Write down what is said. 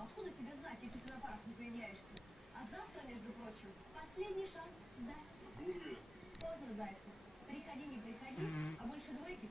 сказал, откуда тебе знать, если ты на парах не появляешься? А завтра, между прочим, последний шанс сдать. Поздно, зайка. Приходи, не приходи, а больше двойки.